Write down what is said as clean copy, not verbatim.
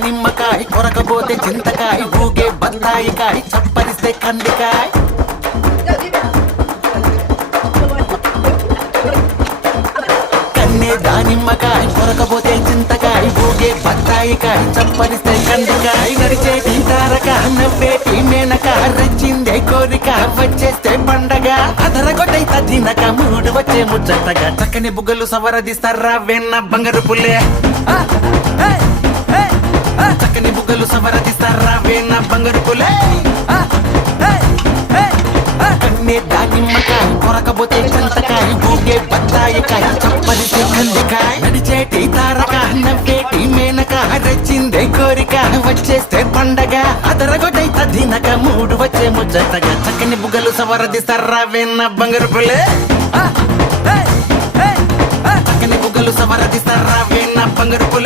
దానిమ్మకాయ కొరకపోతే చింతకాయ ఊగే బత్తాయికాయ చప్పరిస్తే కందికాయ కన్నే దానిమ్మకాయ కొరకపోతే చింతకాయ ఊగే బత్తాయికాయ చప్పరిస్తే కందికాయ నడిచేటి తారక నవ్వేటి మేనక రచ్చిందే కోరిక వచ్చేస్తే పండగ అదరగొట్టైత తినక మూడు వచ్చే ముచ్చటగా చక్కని బుగ్గలు సవరదిస్తారా వెన్న బంగారు పుల్లే చక్కని బుగ్గలు సవరదిస్తారా వెన్న బంగారు పుల్లే కన్నే దానిమ్మకాయ కొరకపోతే చింతకాయ ఊగే బత్తాయికాయ చప్పరిస్తే కందికాయ నడిచేటి తారక నవ్వేటి మేనక రచ్చిందే కోరిక వచ్చేస్తే పండగ అదరగొట్టైత తినక మూడు వచ్చే ముచ్చటగా చక్కని బుగ్గలు సవరదిస్తారా వెన్న బంగారు పుల్లే చక్కని బుగ్గలు సవరదిస్తారా వెన్న బంగారు పుల్లే